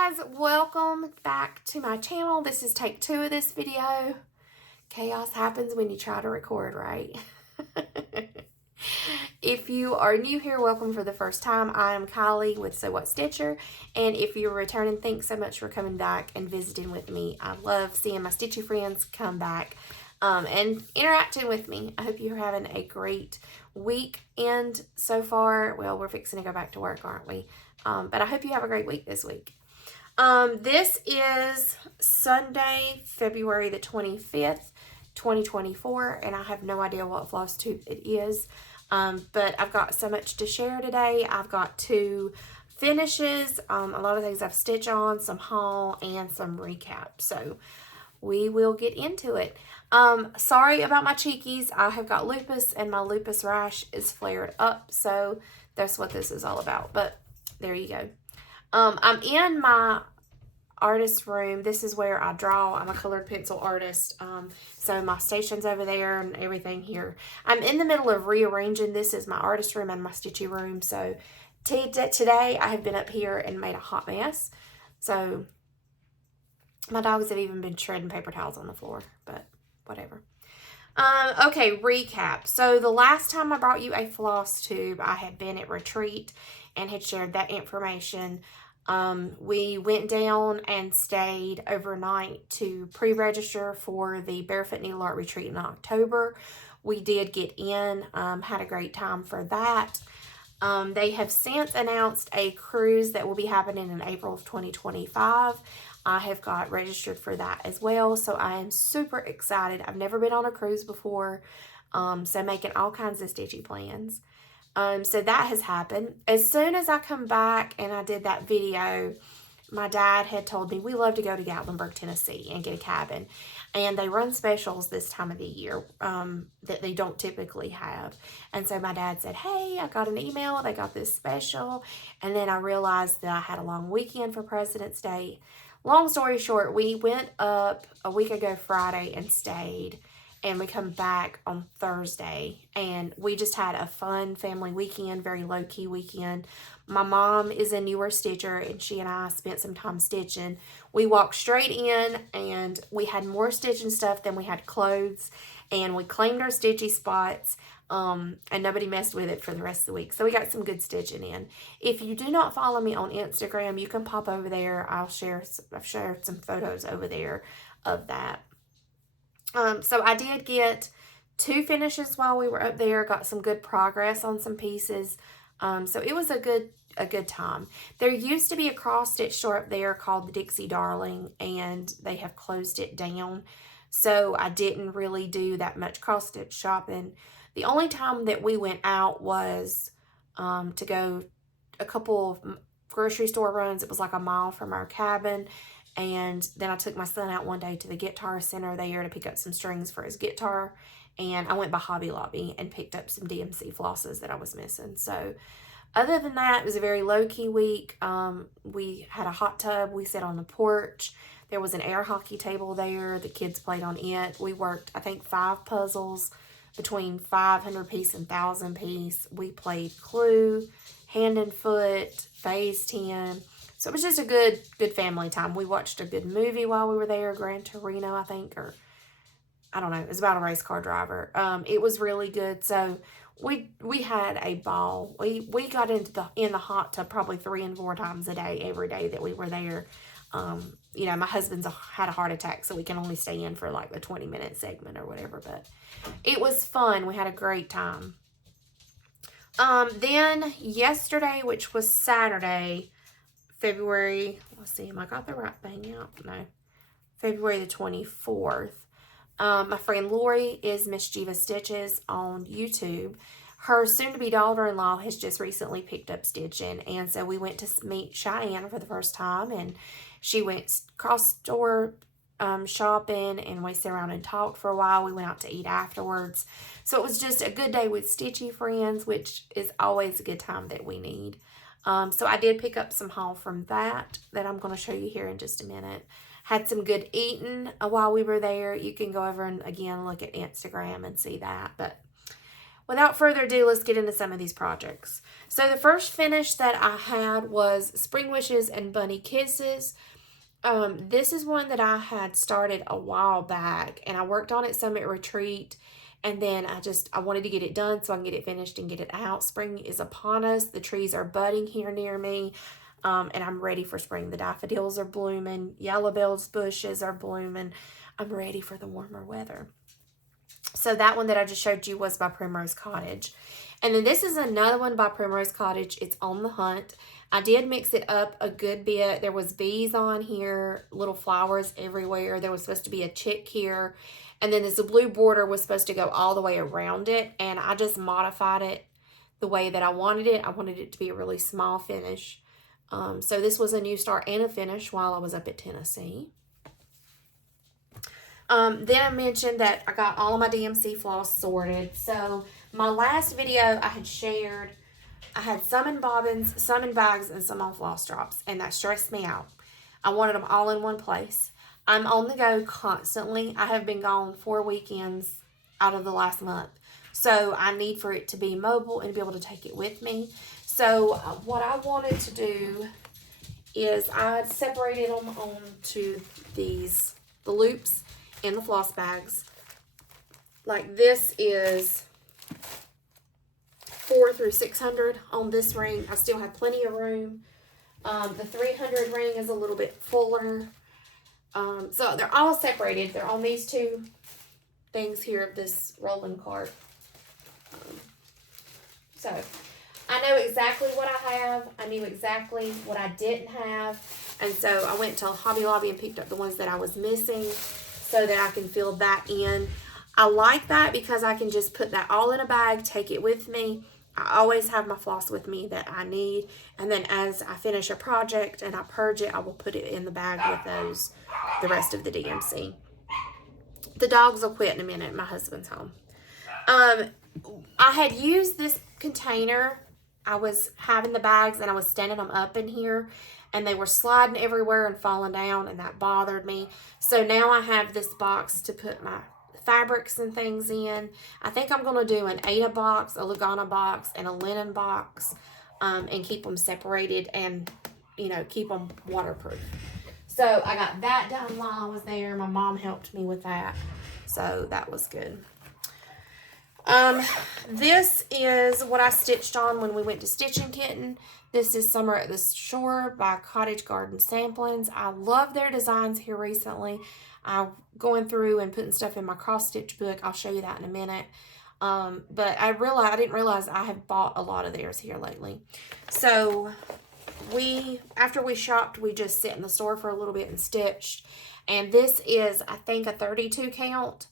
guys, welcome back to my channel. This is take 2 of this video. Chaos happens when you try to record, right? If you are new here, welcome for the first time. I am Kylie with So What Stitcher, and if you're returning, thanks so much for coming back and visiting with me. I love seeing my Stitchy friends come back and interacting with me. I hope you're having a great weekend so far. Well, we're fixing to go back to work, aren't we? But I hope you have a great week this week. This is Sunday, February the 25th, 2024, and I have no idea what Flosstube it is, but I've got so much to share today. I've got 2 finishes, a lot of things I've stitched on, some haul, and some recap, so we will get into it. Sorry about my cheekies. I have got lupus, and my lupus rash is flared up, so that's what this is all about, but there you go. I'm in my artist room. This is where I draw. I'm a colored pencil artist. So my station's over there and everything here. I'm in the middle of rearranging. This is my artist room and my stitchy room. So today I have been up here and made a hot mess. So my dogs have even been shredding paper towels on the floor, but whatever. Okay, recap. So the last time I brought you a Flosstube, I had been at retreat and had shared that information. We went down and stayed overnight to pre-register for the Barefoot Needle Art Retreat in October. We did get in, had a great time for that. They have since announced a cruise that will be happening in April of 2025. I have got registered for that as well, so I am super excited. I've never been on a cruise before, so making all kinds of stitchy plans. So that has happened. As soon as I come back and I did that video, my dad had told me we love to go to Gatlinburg, Tennessee and get a cabin. And they run specials this time of the year that they don't typically have. And so my dad said, hey, I got an email. They got this special. And then I realized that I had a long weekend for President's Day. Long story short, we went up a week ago Friday and stayed. And we come back on Thursday, and we just had a fun family weekend, very low-key weekend. My mom is a newer stitcher, and she and I spent some time stitching. We walked straight in, and we had more stitching stuff than we had clothes, and we claimed our stitchy spots, and nobody messed with it for the rest of the week. So we got some good stitching in. If you do not follow me on Instagram, you can pop over there. I've shared some photos over there of that. So I did get 2 finishes while we were up there, got some good progress on some pieces. So it was a good time. There used to be a cross stitch store up there called the Dixie Darling, and they have closed it down. So I didn't really do that much cross stitch shopping. The only time that we went out was to go a couple of grocery store runs. It was like a mile from our cabin. And then I took my son out one day to the guitar center there to pick up some strings for his guitar. And I went by Hobby Lobby and picked up some DMC flosses that I was missing. So other than that, it was a very low-key week. We had a hot tub. We sat on the porch. There was an air hockey table there. The kids played on it. We worked, I think, 5 puzzles between 500 piece and 1,000 piece. We played Clue, Hand and Foot, Phase 10. So it was just a good family time. We watched a good movie while we were there, Gran Torino, I think, or I don't know. It was about a race car driver. It was really good. So we had a ball. We got in the hot tub probably 3 and 4 times a day, every day that we were there. You know, my husband's had a heart attack, so we can only stay in for like the 20-minute segment or whatever. But it was fun. We had a great time. Then yesterday, which was Saturday, February, let's see, am I got the right thing out? No. February the 24th. My friend Lori is Mischievous Stitches on YouTube. Her soon-to-be daughter-in-law has just recently picked up stitching, and so we went to meet Cheyenne for the first time, and she went cross-store shopping, and we sat around and talked for a while. We went out to eat afterwards. So it was just a good day with stitchy friends, which is always a good time that we need. So I did pick up some haul from that I'm going to show you here in just a minute. Had some good eating while we were there. You can go over and again look at Instagram and see that. But without further ado, let's get into some of these projects. So the first finish that I had was Spring Wishes and Bunny Kisses. This is one that I had started a while back, and I worked on it some at retreat, and then I wanted to get it done so I can get it finished and get it out. Spring is upon us. The trees are budding here near me, and I'm ready for spring. The daffodils are blooming. Yellow bells bushes are blooming. I'm ready for the warmer weather. So that one that I just showed you was by Primrose Cottage. And then this is another one by Primrose Cottage. It's On the Hunt. I did mix it up a good bit. There was bees on here, little flowers everywhere. There was supposed to be a chick here. And then this blue border was supposed to go all the way around it. And I just modified it the way that I wanted it. I wanted it to be a really small finish. So this was a new start and a finish while I was up at Tennessee. Then I mentioned that I got all of my DMC floss sorted. So my last video I had shared, I had some in bobbins, some in bags, and some on floss drops. And that stressed me out. I wanted them all in one place. I'm on the go constantly. I have been gone 4 weekends out of the last month. So I need for it to be mobile and be able to take it with me. So what I wanted to do is I separated them onto the loops in the floss bags. Like this is 400 through 600 on this ring. I still have plenty of room. The 300 ring is a little bit fuller. So they're all separated. They're on these two things here of this rolling cart. So I know exactly what I have. I knew exactly what I didn't have. And so I went to Hobby Lobby and picked up the ones that I was missing so that I can fill that in. I like that because I can just put that all in a bag, take it with me. I always have my floss with me that I need. And then as I finish a project and I purge it, I will put it in the bag with the rest of the DMC. The dogs will quit in a minute. My husband's home. I had used this container. I was having the bags and I was standing them up in here and they were sliding everywhere and falling down, and that bothered me. So now I have this box to put my fabrics and things in. I think I'm going to do an Ada box, a Lugana box, and a linen box, and keep them separated and, you know, keep them waterproof. So I got that done while I was there. My mom helped me with that. So that was good. This is what I stitched on when we went to Stitching Kitten. This is Summer at the Shore by Cottage Garden Samplings. I love their designs here recently. I'm going through and putting stuff in my cross stitch book. I'll show you that in a minute. But I didn't realize I have bought a lot of theirs here lately. So after we shopped, we just sit in the store for a little bit and stitched. And this is, I think, a 32 count.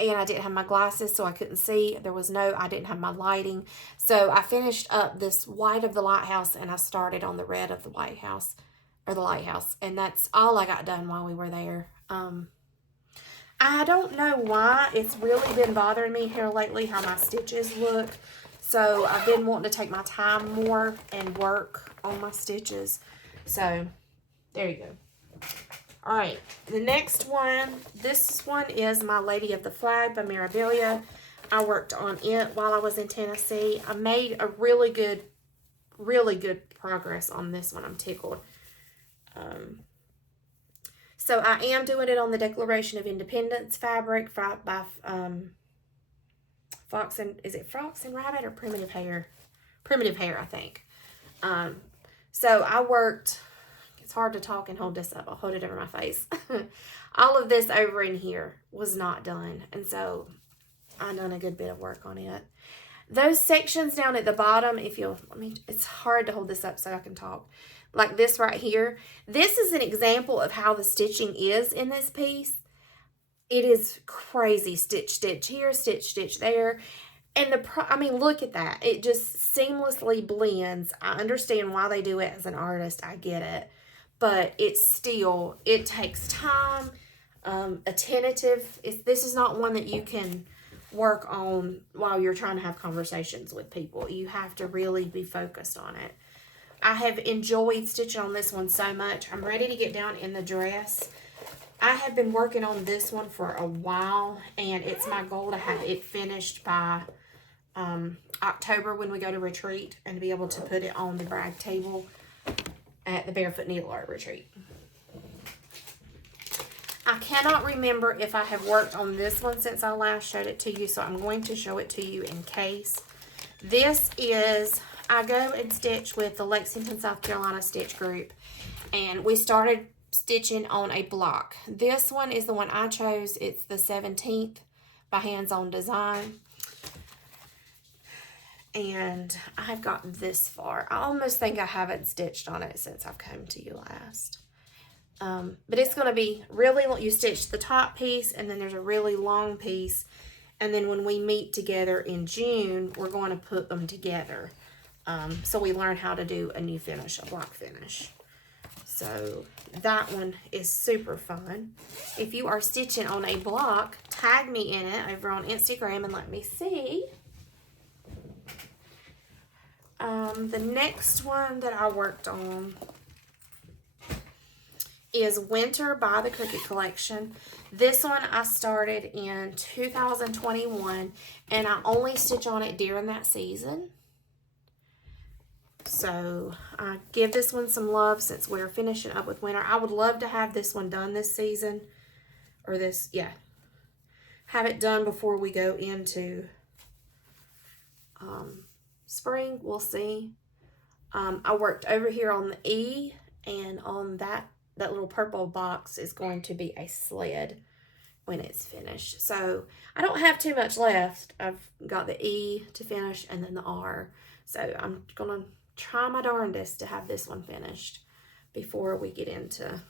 And I didn't have my glasses, so I couldn't see. I didn't have my lighting. So I finished up this white of the lighthouse, and I started on the red of the White House, or the lighthouse. And that's all I got done while we were there. I don't know why. It's really been bothering me here lately how my stitches look. So I've been wanting to take my time more and work on my stitches. So there you go. All right, the next one, this one is My Lady of the Flag by Mirabilia. I worked on it while I was in Tennessee. I made a really good progress on this one. I'm tickled. So I am doing it on the Declaration of Independence fabric by Fox and Rabbit or Primitive Hair? Primitive Hair, I think. So I worked. It's hard to talk and hold this up. I'll hold it over my face. All of this over in here was not done. And so I done a good bit of work on it. Those sections down at the bottom, it's hard to hold this up so I can talk. Like this right here. This is an example of how the stitching is in this piece. It is crazy. Stitch, stitch here, stitch, stitch there. And look at that. It just seamlessly blends. I understand why they do it as an artist. I get it. But it takes time, attentive. This is not one that you can work on while you're trying to have conversations with people. You have to really be focused on it. I have enjoyed stitching on this one so much. I'm ready to get down in the dress. I have been working on this one for a while, and it's my goal to have it finished by October when we go to retreat, and to be able to put it on the brag table at the Barefoot Needle Art Retreat. I cannot remember if I have worked on this one since I last showed it to you, so I'm going to show it to you in case. This is, I go and stitch with the Lexington, South Carolina Stitch Group, and we started stitching on a block. This one is the one I chose. It's the 17th by Hands On Design. And I've gotten this far. I almost think I haven't stitched on it since I've come to you last. But it's going to be really long. You stitch the top piece, and then there's a really long piece. And then when we meet together in June, we're going to put them together. So we learn how to do a new finish, a block finish. So that one is super fun. If you are stitching on a block, tag me in it over on Instagram and let me see. The next one that I worked on is Winter by the Cricut Collection. This one I started in 2021, and I only stitch on it during that season. So I give this one some love since we're finishing up with winter. I would love to have this one done this season, or this, yeah, have it done before we go into spring. We'll see. I worked over here on the E, and on that little purple box is going to be a sled when it's finished. So I don't have too much left. I've got the E to finish and then the R. So I'm gonna try my darndest to have this one finished before we get into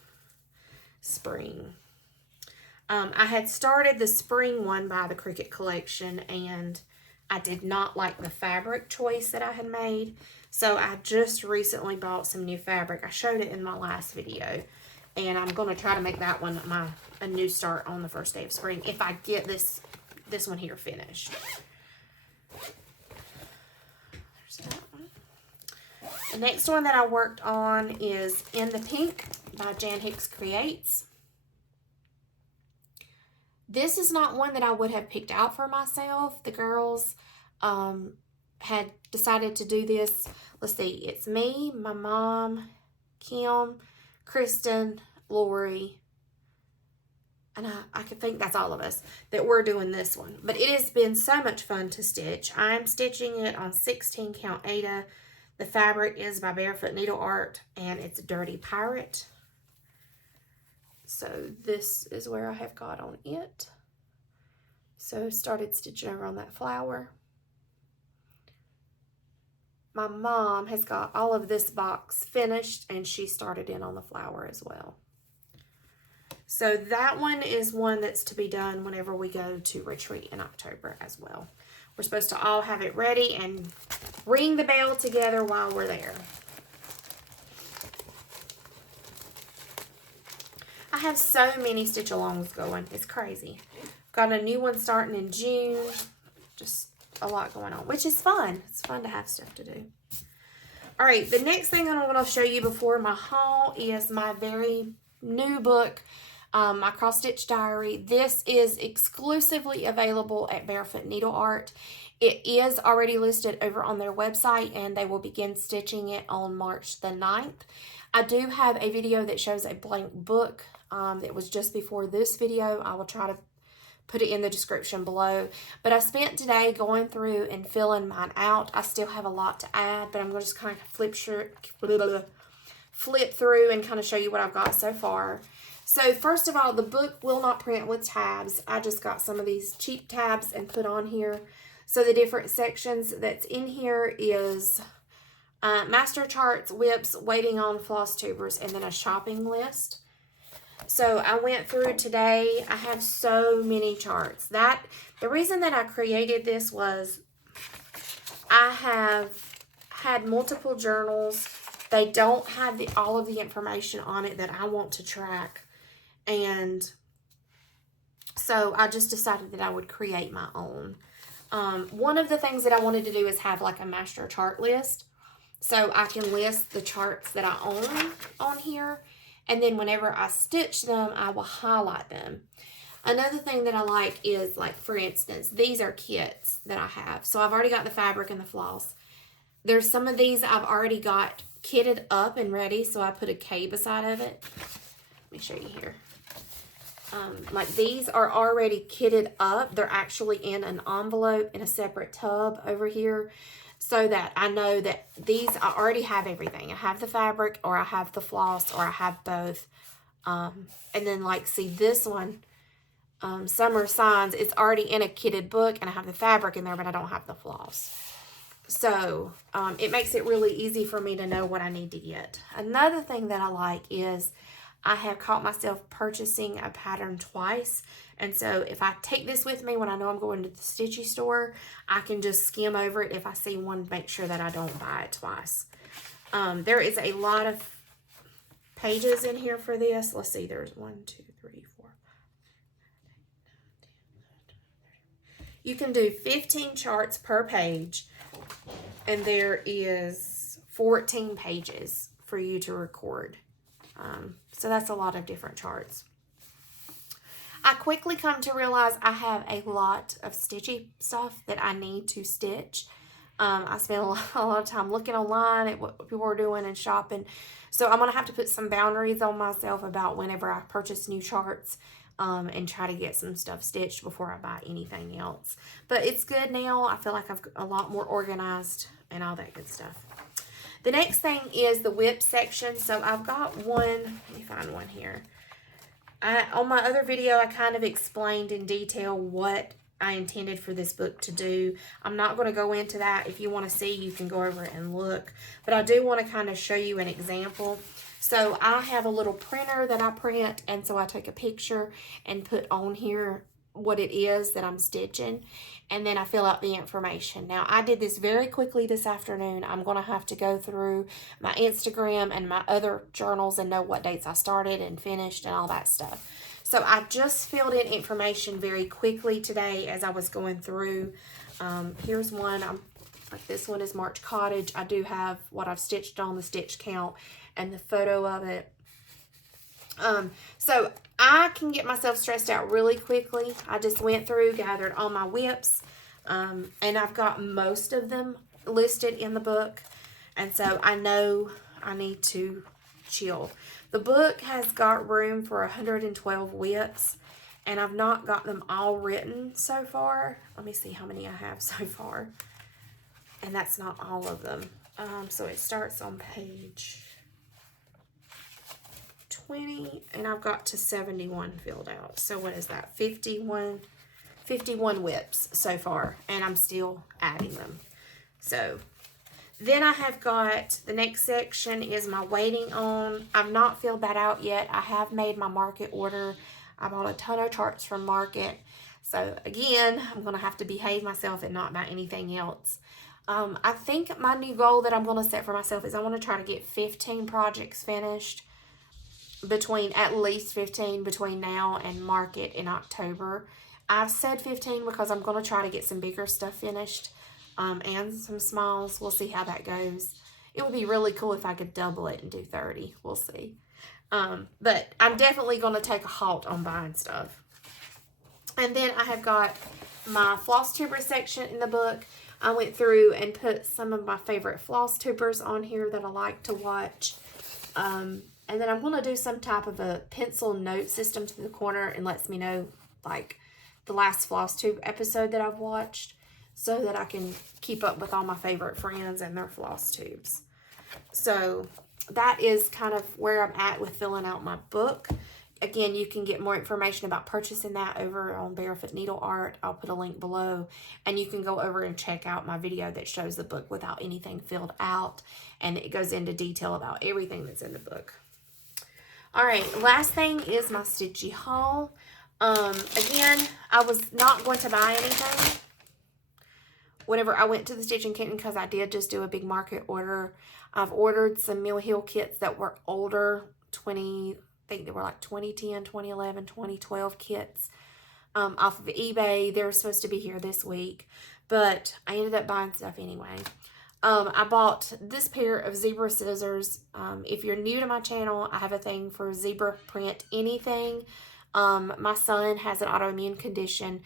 spring. I had started the spring one by the Cricut Collection, and I did not like the fabric choice that I had made. So I just recently bought some new fabric. I showed it in my last video. And I'm going to try to make that one a new start on the first day of spring if I get this one here finished. There's that one. The next one that I worked on is In the Pink by Jan Hicks Creates. This is not one that I would have picked out for myself. The girls had decided to do this. Let's see. It's me, my mom, Kim, Kristen, Lori, and I can think that's all of us that we're doing this one. But it has been so much fun to stitch. I'm stitching it on 16 count Aida. The fabric is by Barefoot Needle Art, and it's Dirty Pirate. So this is where I have got on it. So started stitching over on that flower. My mom has got all of this box finished, and she started in on the flower as well. So that one is one that's to be done whenever we go to retreat in October as well. We're supposed to all have it ready and ring the bell together while we're there. I have so many stitch alongs going. It's crazy. Got a new one starting in June. Just a lot going on, which is fun. It's fun to have stuff to do. All right, the next thing I'm going to show you before my haul is my very new book, my Cross Stitch Diary. This is exclusively available at Barefoot Needle Art. It is already listed over on their website, and they will begin stitching it on March the 9th. I do have a video that shows a blank book that was just before this video. I will try to put it in the description below. But I spent today going through and filling mine out. I still have a lot to add, but I'm going to just kind of flip through and kind of show you what I've got so far. So first of all, the book will not print with tabs. I just got some of these cheap tabs and put on here. So the different sections that's in here is master charts, whips, waiting on floss tubers, and then a shopping list. So I went through today. I have so many charts. The reason that I created this was I have had multiple journals. They don't have all of the information on it that I want to track. And so I just decided that I would create my own. One of the things that I wanted to do is have like a master chart list. So I can list the charts that I own on here. And then whenever I stitch them, I will highlight them. Another thing that I like is, like, for instance, these are kits that I have. So I've already got the fabric and the floss. There's some of these I've already got kitted up and ready, so I put a K beside of it. Let me show you here. Like, these are already kitted up. They're actually in an envelope in a separate tub over here, so that I know that these, I already have everything. I have the fabric, or I have the floss, or I have both. And then, like, see this one, Summer Signs, it's already in a kitted book, and I have the fabric in there, but I don't have the floss. So it makes it really easy for me to know what I need to get. Another thing that I like is I have caught myself purchasing a pattern twice. And so if I take this with me when I know I'm going to the Stitchy store, I can just skim over it if I see one, make sure that I don't buy it twice. There is a lot of pages in here for this. Let's see, there's 1, 2, 3, 4. You can do 15 charts per page, and there is 14 pages for you to record. So that's a lot of different charts. I quickly come to realize I have a lot of stitchy stuff that I need to stitch. I spend a lot of time looking online at what people are doing and shopping. So I'm going to have to put some boundaries on myself about whenever I purchase new charts, and try to get some stuff stitched before I buy anything else. But it's good now. I feel like I've a lot more organized and all that good stuff. The next thing is the whip section. So I've got one. Let me find one here. On my other video, I kind of explained in detail what I intended for this book to do. I'm not going to go into that. If you want to see, you can go over and look. But I do want to kind of show you an example. So I have a little printer that I print, and so I take a picture and put on here what it is that I'm stitching, and then I fill out the information. Now, I did this very quickly this afternoon. I'm going to have to go through my Instagram and my other journals and know what dates I started and finished and all that stuff. So I just filled in information very quickly today as I was going through. Here's one. Like, this one is March Cottage. I do have what I've stitched on, the stitch count, and the photo of it. So I can get myself stressed out really quickly. I just went through, gathered all my whips, and I've got most of them listed in the book. And so I know I need to chill. The book has got room for 112 whips, and I've not got them all written so far. Let me see how many I have so far. And that's not all of them. So it starts on page 20, and I've got to 71 filled out. So what is that? 51 whips so far, and I'm still adding them. So then I have got, the next section is my waiting on. I've not filled that out yet. I have made my Market order. I bought a ton of charts from Market. So again, I'm going to have to behave myself and not buy anything else. I think my new goal that I'm going to set for myself is I want to try to get 15 projects finished, at least 15 between now and Market in October. I've said 15 because I'm going to try to get some bigger stuff finished, and some smalls. We'll see how that goes. It would be really cool if I could double it and do 30. We'll see. But I'm definitely going to take a halt on buying stuff. And then I have got my Flosstube section in the book. I went through and put some of my favorite Flosstubers on here that I like to watch. And then I'm going to do some type of a pencil note system to the corner, and lets me know, like, the last Flosstube episode that I've watched, so that I can keep up with all my favorite friends and their Flosstubes. So that is kind of where I'm at with filling out my book. Again, you can get more information about purchasing that over on Barefoot Needle Art. I'll put a link below, and you can go over and check out my video that shows the book without anything filled out, and it goes into detail about everything that's in the book. All right, last thing is my Stitchy haul. Again, I was not going to buy anything whenever I went to the Stitching Kitten, because I did just do a big Market order. I've ordered some Mill Hill kits that were older, I think they were like 2010, 2011, 2012 kits, off of eBay. They're supposed to be here this week, but I ended up buying stuff anyway. I bought this pair of zebra scissors. If you're new to my channel, I have a thing for zebra print anything. My son has an autoimmune condition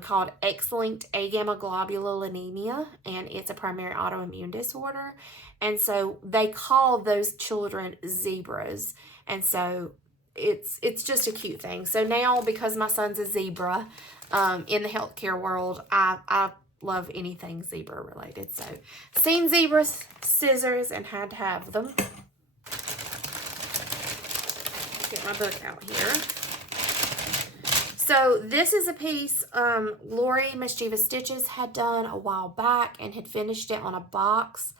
called X-linked agammaglobulinemia, and it's a primary autoimmune disorder. And so they call those children zebras. And so it's just a cute thing. So now, because my son's a zebra in the healthcare world, I love anything zebra related. So seen zebra scissors and had to have them. Get my book out here. So this is a piece Lori Mischievous Stitches had done a while back and had finished it on a box,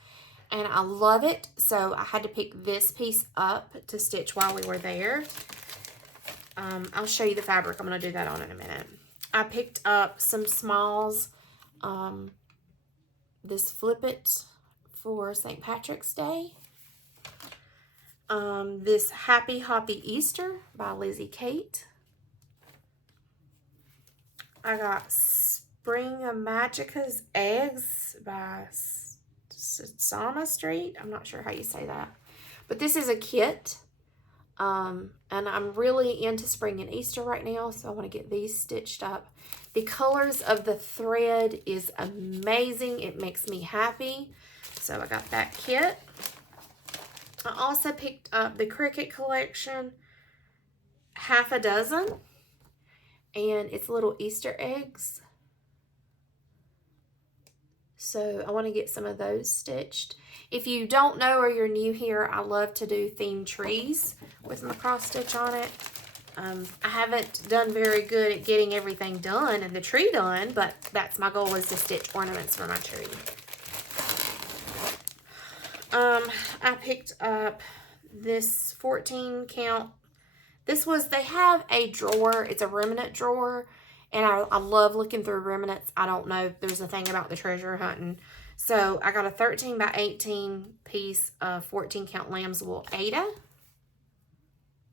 and I love it. So I had to pick this piece up to stitch while we were there. I'll show you the fabric. I'm going to do that on in a minute. I picked up some smalls. This Flip It for St. Patrick's Day. This Happy Hoppy Easter by Lizzie Kate. I got Spring of Magica's Eggs by Sama Street. I'm not sure how you say that. But this is a kit. And I'm really into spring and Easter right now, so I want to get these stitched up. The colors of the thread is amazing. It makes me happy. So I got that kit. I also picked up the Cricut collection, half a dozen. And it's little Easter eggs. So I want to get some of those stitched. If you don't know or you're new here, I love to do themed trees with my cross stitch on it. I haven't done very good at getting everything done and the tree done, but that's my goal, is to stitch ornaments for my tree. I picked up this 14 count. They have a drawer. It's a remnant drawer. And I love looking through remnants. I don't know if there's a thing about the treasure hunting. So I got a 13 by 18 piece of 14 count lamb's wool Aida.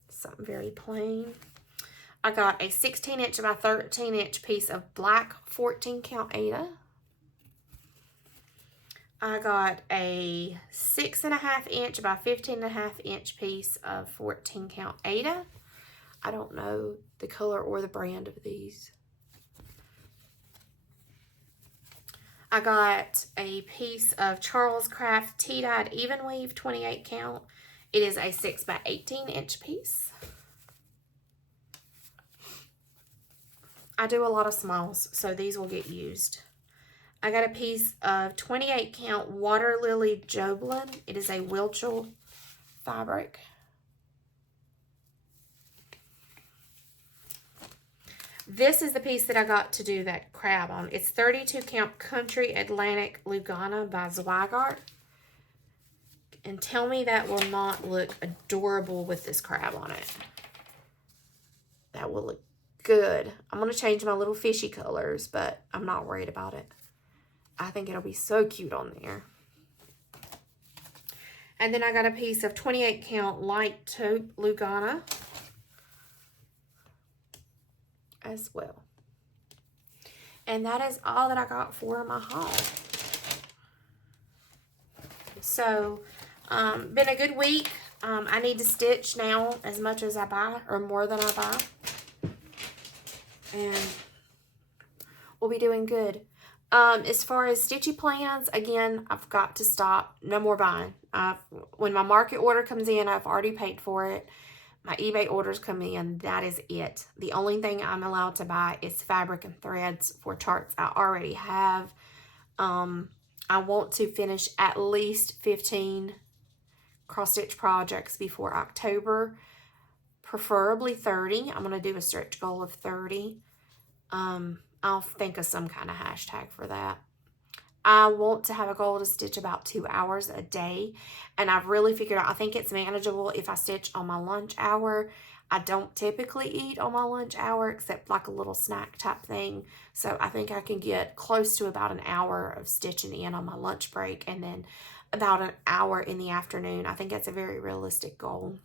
Something very plain. I got a 16 inch by 13 inch piece of black 14 count Aida. I got a 6.5 inch by 15.5 inch piece of 14 count Aida. I don't know the color or the brand of these. I got a piece of Charles Craft Tea-Dyed Even Weave 28 count. It is a 6 by 18 inch piece. I do a lot of smalls, so these will get used. I got a piece of 28 count Water Lily Joblin. It is a Wilchel fabric. This is the piece that I got to do that crab on. It's 32 count Country Atlantic Lugana by Zweigart. And tell me that will not look adorable with this crab on it. That will look good. I'm going to change my little fishy colors, but I'm not worried about it. I think it'll be so cute on there. And then I got a piece of 28 count Light Taupe Lugana as well. And that is all that I got for my haul. So, been a good week. I need to stitch now as much as I buy, or more than I buy. And we'll be doing good. As far as stitchy plans, again, I've got to stop. No more buying. When my market order comes in, I've already paid for it. My eBay orders come in. That is it. The only thing I'm allowed to buy is fabric and threads for charts I already have. I want to finish at least 15 cross-stitch projects before October. Preferably 30. I'm going to do a stretch goal of 30. I'll think of some kind of hashtag for that. I want to have a goal to stitch about 2 hours a day. And I've really figured out, I think it's manageable if I stitch on my lunch hour. I don't typically eat on my lunch hour except like a little snack type thing. So I think I can get close to about an hour of stitching in on my lunch break, and then about an hour in the afternoon. I think that's a very realistic goal.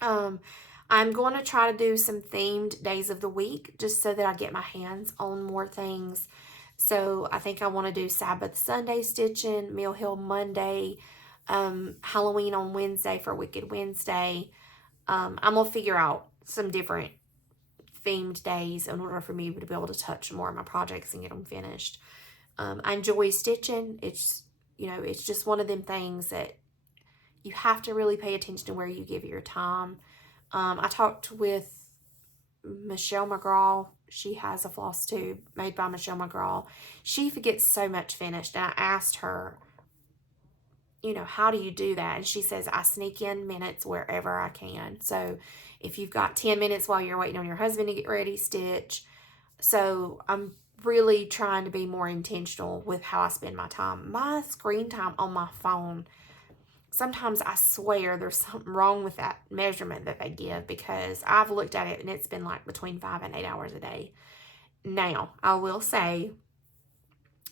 I'm going to try to do some themed days of the week just so that I get my hands on more things. So I think I want to do Sabbath Sunday stitching, Mill Hill Monday, Halloween on Wednesday for Wicked Wednesday. I'm going to figure out some different themed days in order for me to be able to touch more of my projects and get them finished. I enjoy stitching. It's, you know, it's just one of them things that you have to really pay attention to where you give your time. I talked with Michelle McGraw. She has a Flosstube made by Michelle McGraw. She gets so much finished. And I asked her, you know, how do you do that? And she says, I sneak in minutes wherever I can. So if you've got 10 minutes while you're waiting on your husband to get ready, stitch. So I'm really trying to be more intentional with how I spend my time. My screen time on my phone, sometimes I swear there's something wrong with that measurement that they give, because I've looked at it and it's been like between 5 and 8 hours a day. Now, I will say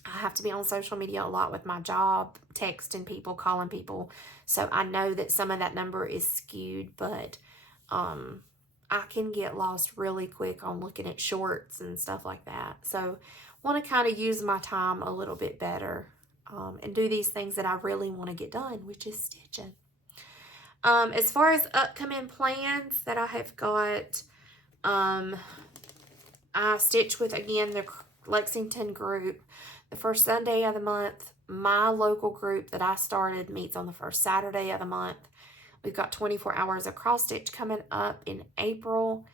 I have to be on social media a lot with my job, texting people, calling people. So I know that some of that number is skewed, but I can get lost really quick on looking at shorts and stuff like that. So want to kind of use my time a little bit better and do these things that I really want to get done, which is stitching. As far as upcoming plans that I have got, I stitch with, again, the Lexington group the first Sunday of the month. My local group that I started meets on the first Saturday of the month. We've got 24 hours of cross stitch coming up in April.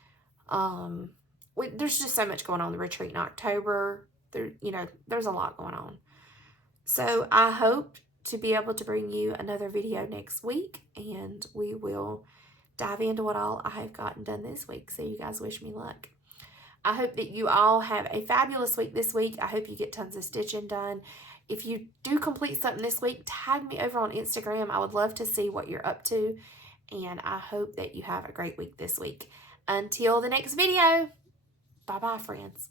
There's just so much going on. The retreat in October. There's a lot going on. So I hope to be able to bring you another video next week, and we will dive into what all I have gotten done this week. So you guys wish me luck. I hope that you all have a fabulous week this week. I hope you get tons of stitching done. If you do complete something this week, tag me over on Instagram. I would love to see what you're up to. And I hope that you have a great week this week. Until the next video, bye-bye, friends.